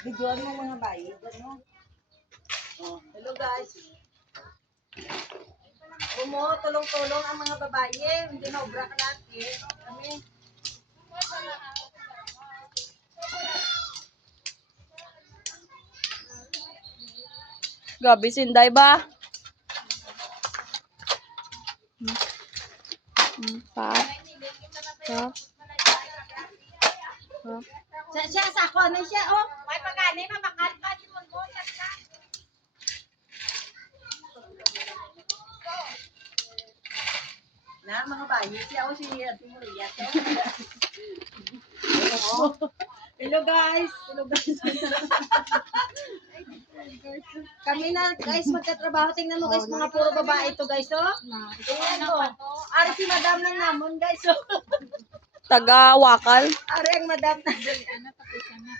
Videoan mo mga bayi. Ano? Oh, hello guys. Tulong-tulong ang mga babae. Hindi na obra ka natin. Kami. Gabi sinday ba? Pa. Siya sa ako ano siya oh. May pagani mabakan pa di mo mo na mga bayi siya o si Ate Maria. Hello guys. Hello guys. Kami na guys magtatrabaho. Tingnan mo guys mga puro babae ito guys oh. Tingnan mo. Ari si madam lang namon guys oh. Taga Wakal. Ari ang madam na. Ano tapos na.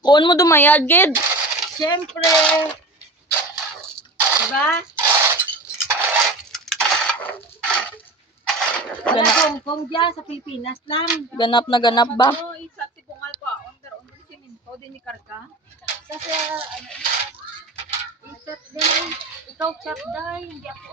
Kuon mo dumayad, gid. Siyempre. Diba? Wala Hong dyan sa Pilipinas lang. Ganap na ganap ba? Oo, isa si Bungal ko. Under siminto din ni Karga. Kasi, ano, isat din. Ikaw, chap dahil. Hindi ako